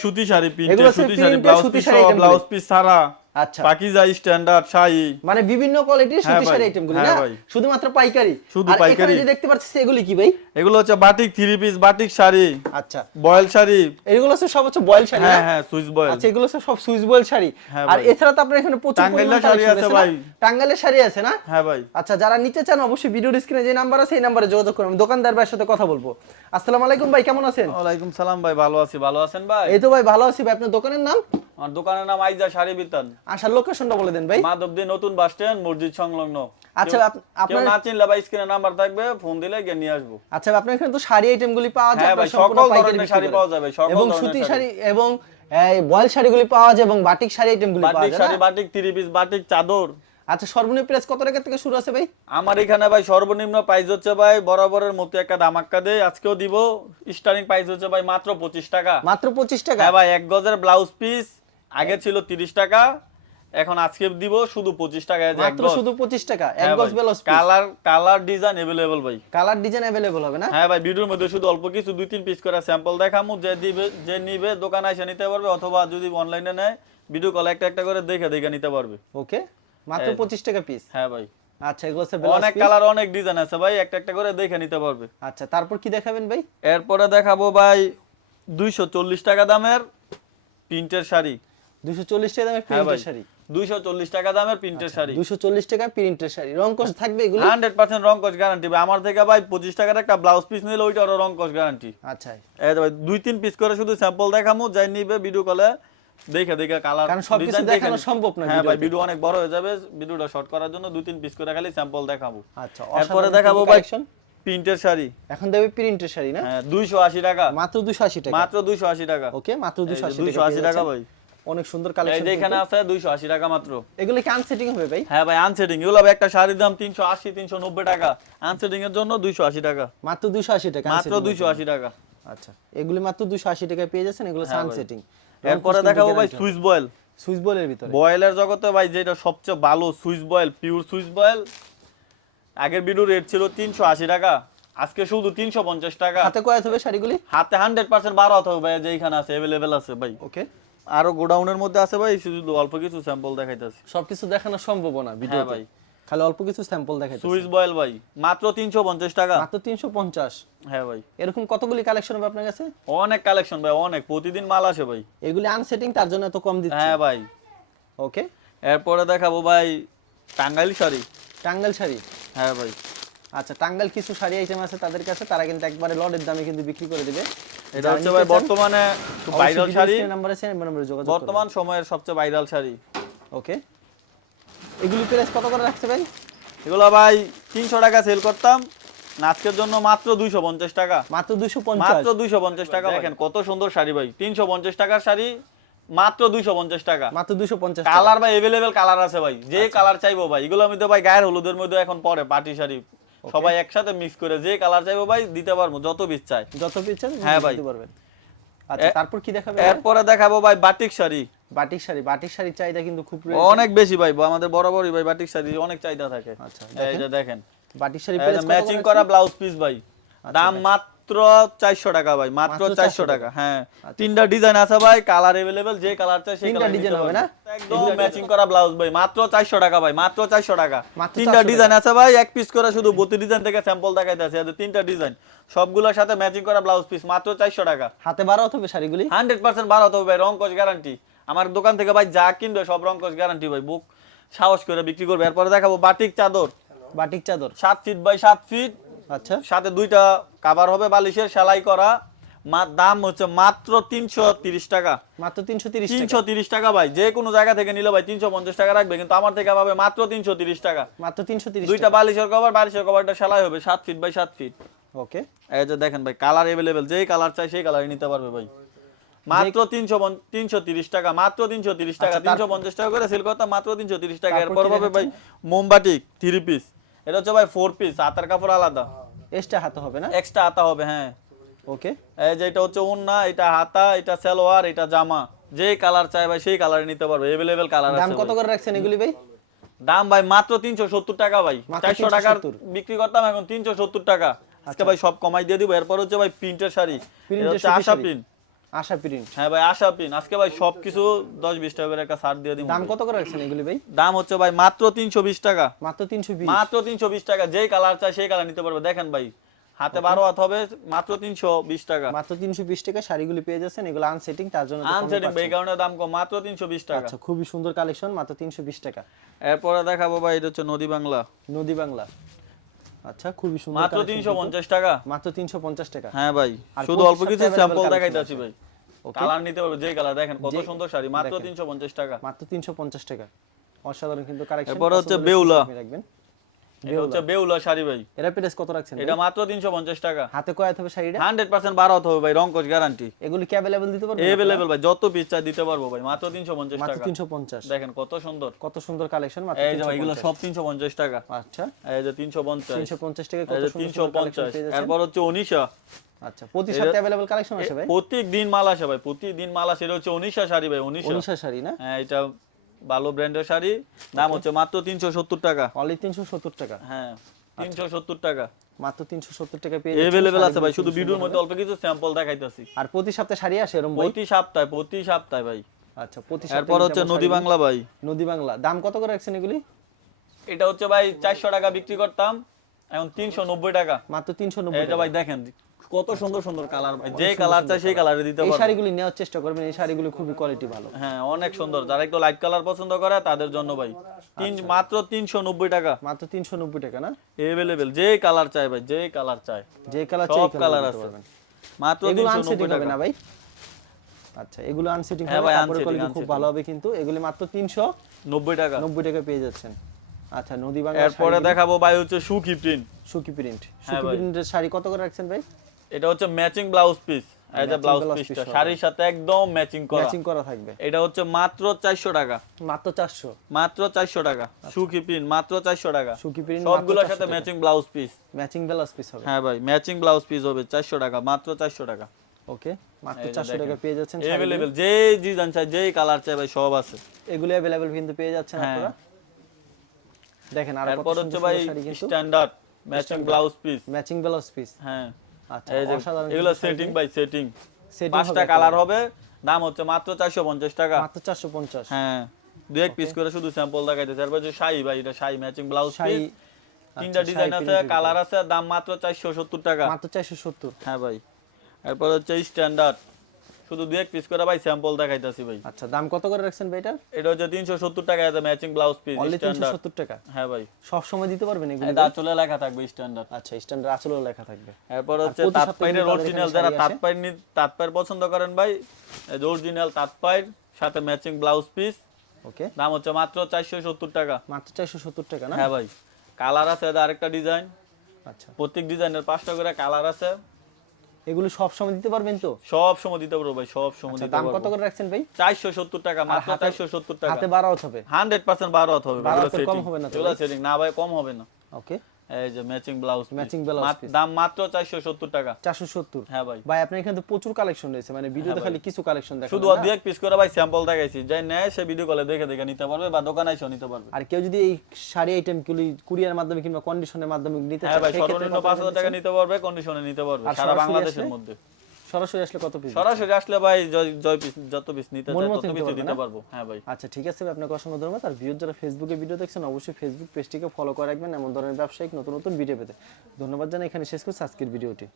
সুতি শাড়ি প্রিন্টের সুতি sari blouse piece blouse. Piece ছাড়া আচ্ছা। পাকিজা স্ট্যান্ডার্ড শাড়ি মানে বিভিন্ন কোয়ালিটির সুতি শাড়ি আইটেমগুলি না? শুধুমাত্র পাইকারি। শুধু পাইকারি। যে দেখতে পাচ্ছি এগুলি কি ভাই? এগুলো হচ্ছে batik three piece batik sari. আচ্ছা। বয়েল শাড়ি। এগুলো হচ্ছে সব হচ্ছে বয়েল শাড়ি হ্যাঁ হ্যাঁ সুইচ বয়েল। আচ্ছা এগুলো হচ্ছে সব সুইচ বয়েল শাড়ি। হ্যাঁ আর এছাড়া তো আপনার এখানে প্রচুর টাঙ্গাইলের শাড়ি আছে? ভাই। টাঙ্গাইলের শাড়ি আছে না? হ্যাঁ ভাই। আচ্ছা যারা নিতে চান অবশ্যই ভিডিওর স্ক্রিনে যে নাম্বার আছে এই নাম্বারে যোগাযোগ করুন। দোকানদার ভাইয়ের সাথে কথা বলব। আসসালামু আলাইকুম ভাই কেমন আছেন? ওয়ালাইকুম সালাম ভাই ভালো আছি। ভালো আছেন ভাই? এই তো ভাই ভালো আছি ভাই। আপনার দোকানের নাম? আমার দোকানের নাম আইজা শাড়ি বিতান। আসার লোকেশনটা বলে দেন ভাই। মাধবদী নতুন বাস স্ট্যান্ড মসজিদ সংলগ্ন। আচ্ছা, কেউ- আপ- কেউ আপনার- না চিনলে ভাই স্ক্রিনে নাম্বার থাকবে ফোন দিলে গিয়ে নিয়ে আসব। আচ্ছা আপনার এখানে তো শাড়ি আইটেমগুলি পাওয়া যায় হ্যাঁ সকল ধরনের শাড়ি পাওয়া যাবে, সকল এবং সুতি শাড়ি। এবং এই বয়েল শাড়িগুলি পাওয়া যায় এবং বাটিক শাড়ি আইটেমগুলি পাওয়া যায় batik sari batik three piece batik চাদর। আচ্ছা সর্বনিম্ন প্রাইস কত টাকা থেকে শুরু আছে ভাই? আমার এখানে ভাই সর্বনিম্ন প্রাইস হচ্ছে ভাই বরাবরের মতো একটা ধামাক্কা দেয়। আজকেও দিব স্টার্টিং প্রাইস হচ্ছে ভাই মাত্র পঁচিশ টাকা। মাত্র পঁচিশ টাকা? হ্যাঁ ভাই এক গজের ব্লাউজ পিস আগে ছিল তিরিশ টাকা। এখন আজকে দিব শুধু পঁচিশ টাকা এই যে মাত্র শুধু পঁচিশ টাকা এক হ্যাঁ গজ ভাই, বেলস কালার কালার ডিজাইন এভেলেবল ভাই। কালার ডিজাইন অ্যাভেলেবল হবে না? হ্যাঁ ভাই ভিডিওর মধ্যে শুধু অল্প কিছু দুই তিন পিস করে স্যাম্পল দেখামু যে দিবে যে নিবে দোকানে এসে নিতে পারবে অথবা যদি অনলাইনে নেয় ভিডিও কল একটা একটা করে দেখে দেখে নিতে পারবে। ওকে মাত্র এই- পঁচিশ টাকা পিস হ্যাঁ ভাই। আচ্ছা এগুলো অনেক কালার অনেক ডিজাইন আছে ভাই একটা একটা করে দেখে নিতে পারবে। আচ্ছা তারপর কি দেখাবেন ভাই? এরপরে দেখাবো ভাই দুইশো চল্লিশ টাকা দামের প্রিন্টের শাড়ি। দুশো চল্লিশ টাকা দামের হ্যাঁ প্রিন্টের শাড়ি। দুইশো চল্লিশ টাকা দামের প্রিন্টের শাড়ি। দুশো চল্লিশ টাকা প্রিন্টের শাড়ি। রং কস থাকবে এগুলো? হান্ড্রেড পার্সেন্ট রং কস গ্যারান্টি ভাই। আমার থেকে ভাই পঁচিশ টাকার একটা ব্লাউজ পিস নিলে ওইটারও রং কস গ্যারান্টি আচ্ছা। এই ভাই দুই তিন পিস করে শুধু স্যাম্পল দেখামু যাই নিবে ভিডিও কলে দেখে দেখে কালার কারণ সবকিছু দেখানো সম্ভব না হ্যাঁ ভাই ভিডিও অনেক বড় হয়ে যাবে ভিডিওটা শর্ট করার জন্য দুই তিন পিস করে খালি স্যাম্পল দেখাবো আচ্ছা এরপরে দেখাবো ভাই। প্রিন্টের শাড়ি। এখন দেবে প্রিন্টের শাড়ি না? হ্যাঁ দুইশো আশি টাকা। মাত্র দুশো আশি টাকা। মাত্র দুইশো আশি টাকা। ওকে মাত্র দুশো আশি দুইশো আশি টাকা ভাই। অনেক সুন্দর এই কালেকশন যে এখানে আছে দুইশো আশি টাকা মাত্র। এগুলো কি আনসেটিং হবে ভাই? হ্যাঁ ভাই আনসেটিং এগুলো ভাই একটা শাড়ির দাম তিনশো আশি তিনশো নব্বই টাকা। আনসেটিং এর জন্য দুইশো আশি টাকা। মাত্র দুশো আশি টাকা মাত্র unsetting দুইশো এর আশি টাকা। আচ্ছা এগুলি মাত্র দুশো আশি টাকায় পেয়ে যাচ্ছেন এগুলো হ্যাঁ সানসেটিং এরপরে দেখাবো ভাই সুইচ বয়েল সুইচ বলের ভিতরে। বয়েলের জগতে ভাই যেটা সবচেয়ে ভালো Swiss voile pure Swiss voile আগের ভিডিও রেট ছিল তিনশো আশি টাকা আজকে শুধু তিনশো পঞ্চাশ টাকা। হাতে কয় হবে শাড়িগুলি? হাতে হান্ড্রেড পার্সেন্ট বারো হতে হবে ভাই যে এখানে আছে অ্যাভেলেবেল আছে ভাই। ওকে আরও গোডাউনের মধ্যে আছে ভাই শুধু অল্প কিছু স্যাম্পল দেখাইতেছি। সবকিছু দেখানো সম্ভব না ভিডিও হ্যাঁ ভাই। খালি অল্প কিছু স্যাম্পল দেখাই সুইচ বয়েল ভাই মাত্র তিনশো পঞ্চাশ টাকা। মাত্র তিনশো পঞ্চাশ। হ্যাঁ ভাই। এরকম কতগুলি কালেকশন হবে আপনার কাছে? অনেক কালেকশন ভাই অনেক। প্রতিদিন মাল আসে ভাই। এগুলি আনসেটিং তার জন্য এত কম দিচ্ছে। হ্যাঁ ভাই। ওকে এরপরে দেখাবো ভাই টাঙ্গাইল শাড়ি। টাঙ্গাইল শাড়ি? হ্যাঁ ভাই। আচ্ছা টাঙ্গাইল কিছু শাড়ি আইটেম আছে তাদের কাছে তারা কিন্তু একবারে লটের দামে কিন্তু বিক্রি করে দিবে। এটা হচ্ছে ভাই বর্তমানে ভাইরাল শাড়ি। নাম্বার আছে নাম্বারে যোগাযোগ বর্তমান সময়ের সবচেয়ে ভাইরাল শাড়ি। ওকে এগুলি প্রাইস কত করে রাখছে ভাই? এগুলো ভাই তিনশো টাকা সেল করতাম। আজকের জন্য মাত্র দুইশো পঞ্চাশ টাকা। মাত্র দুশো পঞ্চাশ। মাত্র দুইশো পঞ্চাশ টাকা দেখেন। কত সুন্দর শাড়ি ভাই। তিনশো পঞ্চাশ টাকার শাড়ি মাত্র দুইশো পঞ্চাশ টাকা। মাত্র দুশো পঞ্চাশ কালার ভাই এভেলেবেল কালার আছে ভাই। যে কালার চাইব ভাই। এগুলো আমি তো ভাই গায়ের হলুদের মধ্যে এখন পরে পার্টি শাড়ি। সবাই একসাথে মিক্স করে যে কালার চাইব ভাই দিতে পারব যত পিস চাই। যত পিচ্ছেন হ্যাঁ ভাই। পারবেন। আচ্ছা তারপর কি দেখাবে এরপরে দেখাবো ভাই batik sari. Batik sari batik sari চাহিদা কিন্তু খুব অনেক বেশি ভাই আমাদের বরাবরই ভাই বাটিক শাড়ি অনেক চাহিদা থাকে। আচ্ছা, এই যে দেখেন। বাটিক শাড়ি প্রাইস ম্যাচিং করা ব্লাউজ পিস ভাই। দাম মাত্র চারশো টাকা ভাই মাত্র মাত্র চারশো টাকা হ্যাঁ। তিনটা ডিজাইন আছে ভাই কালার এভেলেবেল যে কালার চাই সেই তিনটা কালার হবে না? একদম ম্যাচিং করা ব্লাউজ ভাই মাত্র চারশো টাকা ভাই মাত্র চারশো টাকা। তিনটা ডিজাইন আছে ভাই এক পিস করে শুধু প্রতি ডিজাইন থেকে স্যাম্পল দেখাইতেছে এদের তিনটা ডিজাইন। সবগুলোর সাথে ম্যাচিং করা ব্লাউজ পিস মাত্র চারশো টাকা। হাতে বারো হবে শাড়িগুলি হান্ড্রেড পার্সেন্ট বাড়াতে হবে ভাই রংকশ গ্যারান্টি আমার দোকান থেকে ভাই যা কিনবে সব রংকশ গ্যারান্টি ভাই বুক সাহস করে বিক্রি করবে। এরপরে দেখাবো বাটিক চাদর। বাটিক চাদর। সাত ফিট বাই সাত ফিট আচ্ছা। সাথে দুইটা কাভার হবে বালিশের সেলাই করা। দাম হচ্ছে মাত্র তিনশো তিরিশ টাকা। মাত্র তিনশো তিরিশ তিনশো তিরিশ টাকা ভাই যে কোনো জায়গা থেকে নিলে ভাই তিনশো পঞ্চাশ টাকা রাখবে কিন্তু আমার থেকে পাবে মাত্র তিনশো তিরিশ টাকা। মাত্র তিনশো তিরিশ দুইটা বালিশের কভার বালিশের কভারটা সেলাই হবে সাত ফিট বাই সাত ফিট ওকে এই যে দেখেন ভাই কালার এভেলেবেল যেই কালার চাই সেই কালার নিতে পারবে ভাই। মাত্র তিনশো তিনশো তিরিশ টাকা মাত্র তিনশো তিরিশ টাকা। আচ্ছা, তিনশো পঞ্চাশ টাকা করে সেল করতাম মাত্র তিনশো তিরিশ টাকা। এরপর পাবে ভাই মোমবাটি থ্রি পিস এটা হচ্ছে ভাই ফোর পিস হাতার কাপড় আলাদা। এক্সট্রা হাতে হবে না? এক্সট্রা হাতা হবে হ্যাঁ। ওকে এই যে এটা হচ্ছে ওন্না এটা হাতা এটা সালোয়ার এটা জামা। যে কালার চাই ভাই সেই কালার নিতে পারবে এভেলেবেল কালার আছে দাম কত করে রাখছেন এগুলি ভাই? দাম ভাই মাত্র তিনশো সত্তর টাকা ভাই। মাত্র চারশো টাকার বিক্রি করতাম এখন তিনশো সত্তর টাকা। আজকে ভাই সব কমাই দিয়ে দিব এরপর হচ্ছে ভাই প্রিন্টের শাড়ি। এটা হচ্ছে সুতির আশা শাড়ি। প্রিন্ট। আশা প্রিন্ট। হ্যাঁ ভাই আশা পিন আজকে ভাই সবকিছু দশ বিশ টাকা করে একটা ছাড় দিয়ে দিব। দাম কত করে রাখছেন এগুলি ভাই? দাম হচ্ছে ভাই মাত্র টাকা। মাত্র তিনশো বিশ? মাত্র তিনশো বিশ টাকা। যেই কালার চাই সেই কালার নিতে পারবে। দেখেন ভাই হাতে বারো হাত হবে মাত্র তিনশো বিশ টাকা। মাত্র তিনশো বিশ টাকা শাড়িগুলি পেয়ে যাচ্ছেন। এগুলো আনসেটিং তার জন্য আনসেটিং এই কারণে দাম কম। মাত্র তিনশো বিশ টাকা। আচ্ছা খুবই সুন্দর কালেকশন মাত্র তিনশো বিশ টাকা। এরপরে দেখাবো ভাই এটা হচ্ছে নদী বাংলা। নদী বাংলা। আচ্ছা খুবই সুন্দর মাত্র collection তিনশো কিন্তু। পঞ্চাশ টাকা মাত্র তিনশো পঞ্চাশ টাকা হ্যাঁ ভাই শুধু অল্প কিছু স্যাম্পল দেখাইতেছি ভাই. কালার নিতে পারবে যে কালার দেখেন কত সুন্দর শাড়ি মাত্র দেখেন। তিনশো পঞ্চাশ টাকা মাত্র তিনশো পঞ্চাশ টাকা অসাধারণ কিন্তু কালেকশন এরপর হচ্ছে বেউলা। রাখবেন এটা হচ্ছে বেউলা। শাড়ি ভাই। এরা প্রাইস কত রাখছেন এটা মাত্র তিনশো পঞ্চাশ টাকা। হাতে কয় হবে শাড়িটা? হবে ভাই গ্যারান্টি এগুলি কি দিতে ভাই যত পিস চাই দিতে পারব ভাই মাত্র দেখেন কত সুন্দর। কত সুন্দর কালেকশন মাত্র এই যে ভাই এগুলো সব তিনশো পঞ্চাশ টাকা। আচ্ছা। এই যে টাকা কত সুন্দর এরপর হচ্ছে উনিশা। আচ্ছা প্রতি সপ্তাহে অ্যাভেলেবল কালেকশন আছে ভাই? মাল আসে ভাই প্রতিদিন মাল আসে। এটা হচ্ছে উনিশা শাড়ি ভাই উনিশা। উনিশা শাড়ি না? হ্যাঁ এটা ভালো ব্র্যান্ডের শাড়ি। দাম হচ্ছে মাত্র তিনশো সত্তর টাকা। অনলি তিনশো সত্তর টাকা? হ্যাঁ তিনশো সত্তর টাকা। মাত্র তিনশো সত্তর টাকা পেয়ে এভেলেবেল আছে ভাই শুধু ভিডিওর মধ্যে অল্প কিছু স্যাম্পল দেখাইতেছি। আর প্রতি সপ্তাহে শাড়ি আসে এরকম প্রতি সপ্তাহে প্রতি সপ্তাহে ভাই। আচ্ছা প্রতি সপ্তাহে এরপর হচ্ছে নদী বাংলা ভাই। নদী বাংলা। দাম কত করে রাখছেন এগুলি? এটা হচ্ছে ভাই চারশো টাকা বিক্রি করতাম এখন তিনশো নব্বই টাকা। মাত্র তিনশো নব্বই এটা ভাই দেখেন কত সুন্দর সুন্দর কালার ভাই যে কালার চাই সেই কালারে দিতে এই পারব। শাড়িগুলি নেওয়ার চেষ্টা করবেন এই শাড়িগুলি খুবই কোয়ালিটি ভালো। হ্যাঁ অনেক সুন্দর। যারা একটু লাইট কালার পছন্দ করে তাদের জন্য ভাই তিন আচ্ছা। মাত্র তিনশো নব্বই টাকা। মাত্র তিনশো নব্বই টাকা না? এভেলেবেল যে কালার চাই ভাই যে কালার চাই। যে কালার চাই colour কালার আছে। মাত্র এগুলো তিনশো আনসেটিং নব্বই হবে টাকা। না ভাই। আচ্ছা এগুলো আনসেটিং হ্যাঁ হবে ভাই, কাপড়ের কোয়ালিটি খুব ভালো হবে কিন্তু। এগুলি মাত্র তিনশো নব্বই টাকা। নব্বই টাকা পেয়ে যাচ্ছেন। আচ্ছা নদী বাংলা এরপরে দেখাবো ভাই হচ্ছে সুখি প্রিন্ট সুকি প্রিন্ট সুকি প্রিন্টের শাড়ি কত করে রাখছেন ভাই? এটা হচ্ছে ম্যাচিং ব্লাউজ পিস। যে Matching ব্লাউজ পিসটা শাড়ির সাথে একদম ম্যাচিং করা। ম্যাচিং করা থাকবে। এটা হচ্ছে মাত্র চারশো টাকা। মাত্র চারশো। মাত্র চারশো টাকা। সুখি প্রিন্ট মাত্র চারশো টাকা। সুকি প্রিন্ট সবগুলোর সাথে matching blouse piece. Matching blouse piece হবে। হ্যাঁ ভাই ম্যাচিং ব্লাউজ পিস হবে চারশো টাকা মাত্র চারশো টাকা। ওকে মাত্র এই যে চারশো দেখেন। টাকা পেয়ে যাচ্ছেন এভেলেবেল যেই ডিজাইন চাই যেই কালার চাই ভাই সব আছে। এগুলো অ্যাভেলেবেল কিন্তু পেয়ে যাচ্ছেন হ্যাঁ। আপনারা। দেখেন আর কত সুন্দর ভাই শাড়ি কিন্তু। Standard matching blouse piece matching blouse piece হ্যাঁ। আচ্ছা এগুলো সেটিং বাই সেটিং পাঁচটা কালার হবে দাম হচ্ছে মাত্র চারশো পঞ্চাশ টাকা। মাত্র চারশো পঞ্চাশ। হ্যাঁ দু এক পিস করে শুধু স্যাম্পল দেখাইতেছে। যে ভাই এটা ম্যাচিং ব্লাউজ তিনটা ডিজাইন আছে কালার আছে দাম মাত্র চারশো সত্তর টাকা। মাত্র চারশো সত্তর। হ্যাঁ ভাই। এরপর হচ্ছে স্ট্যান্ডার্ড শুধু দু এক পিস করে ভাই স্যাম্পল দেখাইতেছি ভাই। আচ্ছা দাম কত করে রাখছেন ভাই এটার এটা হচ্ছে তিনশো সত্তর টাকা আছে ম্যাচিং ব্লাউজ পিস স্ট্যান্ডার্ড সত্তর টাকা? হ্যাঁ ভাই। সব সময় দিতে পারবেন এগুলো? এটা চলে লেখা থাকবে স্ট্যান্ডার্ড আচ্ছা স্ট্যান্ডার্ড আচলেও লেখা থাকবে। এরপর হচ্ছে তাঁতপাইরের অরিজিনাল যারা। তাঁতপাইর তাঁতপাইর পছন্দ করেন ভাই এই অরিজিনাল তাঁতপাইর সাথে ম্যাচিং ব্লাউজ পিস ওকে। দাম হচ্ছে মাত্র চারশো সত্তর টাকা। মাত্র চারশো সত্তর টাকা না? হ্যাঁ ভাই। কালার আছে এটা আরেকটা ডিজাইন আচ্ছা। প্রত্যেক ডিজাইনের পাঁচটা করে কালার আছে। এগুলো সব সময় দিতে পারবেন তো? সব সময় দিতে পারব ভাই সব সময় দিতে দিতে দাম কত করে রাখছেন ভাই? চারশো সত্তর টাকা মাত্র হাতে- চারশো সত্তর টাকা। হাতে বাড়াও হবে। হান্ড্রেড পার্সেন্ট বারো হাত হবে ভাই এগুলো কম হবে না তো সেটিং না ভাই কম হবে না। ওকে এই যে ম্যাচিং ব্লাউজ ম্যাচিং ব্লাউজ দাম মাত্র চারশো সত্তর টাকা। চারশো সত্তর। হ্যাঁ ভাই। ভাই আপনার এখানে প্রচুর কালেকশন রয়েছে মানে ভিডিওতে খালি কিছু কালেকশন দেখা শুধু দুই এক পিস করে ভাই স্যাম্পল দেখাইছি। যাই নেয় সে ভিডিও কলে দেখে দেখে নিতে পারবে বা দোকানে এসে নিতে পারবে। আর কেউ যদি এই শাড়ি আইটেমগুলি কুরিয়ার মাধ্যমে কিংবা কন্ডিশনের মাধ্যমে নিতে হ্যাঁ চায় ভাই সেক্ষেত্রে সর্বনিম্ন কত পাঁচ করে হাজার টাকা নিতে পারবে কন্ডিশনে নিতে পারবে সারা বাংলাদেশের মধ্যে। সরাসরি আসলে কত পিস সরাসরি আসলে ভাই জয়- পিস যত পিস নিতে চাই তত পিস দিতে পারব। হ্যাঁ ভাই। আচ্ছা ঠিক আছে ভাই, আপনাকে অসংখ্য ধন্যবাদ। আর ভিউর যারা ফেসবুকে ভিডিও দেখছেন অবশ্যই ফেসবুক পেজটিকে ফলো করে রাখবেন। এমন ধরনের ব্যবসায়িক নতুন নতুন ভিডিও পেতে। ধন্যবাদ জানাই এখানে শেষ করছি আজকের ভিডিওটি